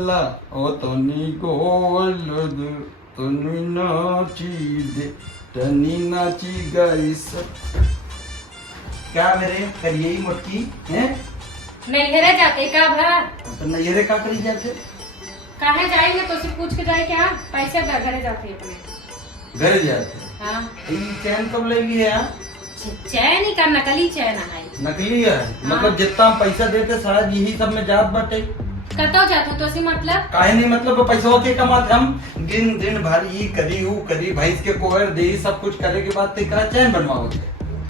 ला ओ तनी गोलद तनी नाची दे तनी नाची गई सब। क्या मेरे करिए मोटकी हैं? नैहरे जाके का भा तो नैहरे का करी जाते? काहे जाएंगे तो सिर्फ पूछ के जाए क्या पैसे घरे जाते अपने घर जाते। हाँ चैन कब ले लिए यार? चैन ही का नकली चैन है। नकली है मतलब जितना हम पैसा देते शायद यही सब में जात बाटे। कतो जाते तो सी मतलब काहे नहीं मतलब पैसा के कमाते हम दिन भर ये करी वो करी भैंस के कोहर दे सब कुछ करे के बाद का चैन बनवाओगे।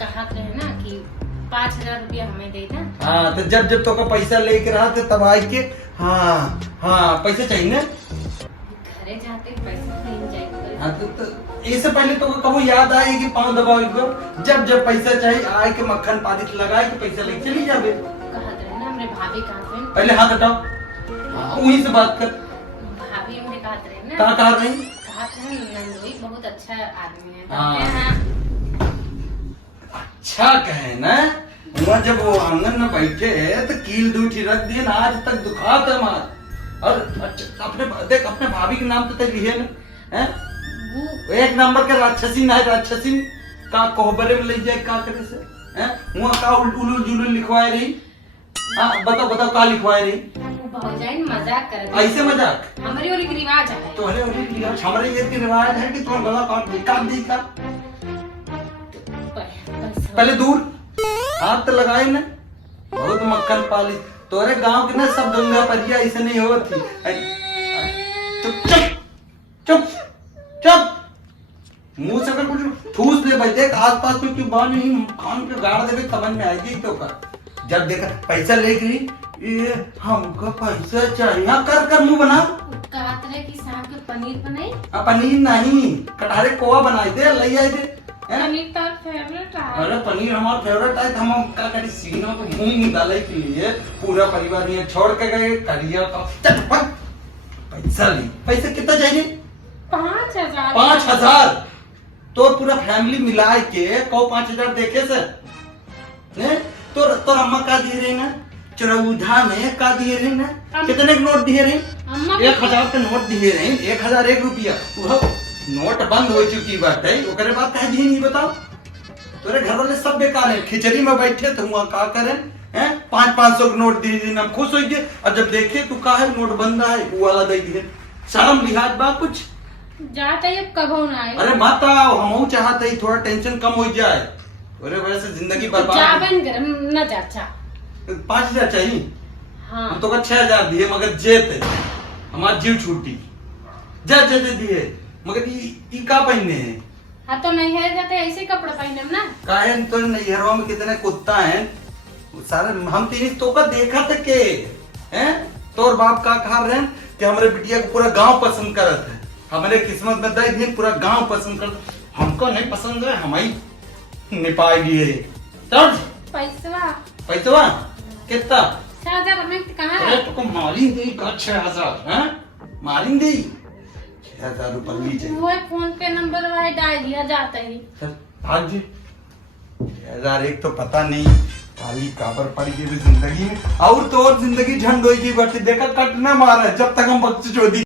कहा थे ना कि 5,000 रुपया हमें दे ना। हाँ तो जब तो का पैसा लेके रहा थे तब आई के हाँ पैसा चाहिए ना। घरे जाते पैसा नहीं जाएगा। हाँ तो इससे पहले तो कभी याद आए कि पाँव दबाओ जब पैसा चाहिए आए के मक्खन पानी लगाए के पैसा लेके चली जावे। कहा थे ना हमरे भाभी कहा थे पहले हाथ हटाओ वहीं से बात कर। भाभी हमने कहा थे ना कहाँ कहा रही? कहा थे नंदोई बहुत अच्छा आदमी है। हाँ। अच्छा कहे ना वहाँ जब वो आंगन में बैठे तो कील दूठी रख दिए ना आज तक दुखात है मार। और अपने देख अपने भाभी के नाम तो लिए ना हैं? एक नंबर के राक्षसी ना है राक्षसी का कोहबरे में ले जाए का करे से हैं? वहाँ का उलू जुलू लिखवाए रही। हाँ बताओ का लिखवाए रही? भौजाइन मजाक कर ऐसे मजाक हमारे और एक रिवाज है। तो हमारे ये रिवाज है कि तुम गला काट दी का पहले दूर हाथ तो लगाए ना बहुत मक्खन पाली तोरे गांव के ना सब गंगा परिया ऐसे नहीं होती। चुप चुप चुप मुंह से अगर कुछ ठूस दे भाई देख आस पास में क्यों बात नहीं खान के गाड़ देवे समझ में आएगी तो का जब देखा पैसा लेके ये हमको पैसा चाहिए कर कर मुंह बना। कहते कि शाम के पनीर बनाई। पनीर नहीं कटारे कोवा बनाई दे ले आई दे। पनीर तो फेवरेट है। अरे पनीर हमारा फेवरेट है हम क्या करी सीनों को मुंह में डाले के लिए पूरा परिवार ये छोड़ के गए करिया का पैसा ली। पैसा कितना चाहिए? 5,000। 5,000 तो पूरा फैमिली मिला के को 5,000 देखे से ने तो अम्मा का दिए रही ना चरौधा में का दिए रही ना कितने नोट दिए रही? 1,000 के नोट दिए रही 1,001 रुपया नोट बंद हो चुकी बात है ओकरे बाद कह दी नहीं बताओ। तोरे घर वाले सब बेकार है खिचड़ी में बैठे तो वहाँ का करें हैं 500 के नोट दिए दिन हम खुश हो गए और जब देखे तू का है नोट बंद है वो वाला दे दिए शर्म लिहाज बा कुछ जाता है कब होना है। अरे मत आओ हम चाहते ही थोड़ा टेंशन कम हो जाए अरे वजह से जिंदगी बर्बाद न चाचा 5,000 चाहिए। हाँ हम तो का 6,000 दिए मगर जेते हमारा जीव छूटी जा दिए मगर ई का पहने हैं? हाँ तो नहीं है जाते ऐसे कपड़े पहने ना काहे तो नैहरों में कितने कुत्ता हैं सारे हम तीन तो का देखा थे के हैं तोर बाप का कहा रहे कि हमारे बिटिया को पूरा गांव पसंद करत है हमारे किस्मत में दे दिन पूरा गांव पसंद कर हमको नहीं पसंद है हम ही निपाई लिए तब पैसा कितना 6,000 हमें कहाँ है? अरे तो मारी दे 6,000 हैं मारी दे 6,000 रुपये लीजिए वो फोन पे नंबर वाला डाल दिया जाता ही भाग जी 6,001 तो पता नहीं खाली काबर पड़ गई जिंदगी में और तो और जिंदगी झंड होगी बट देखा कट ना मारा जब तक हम बच्चे चोदी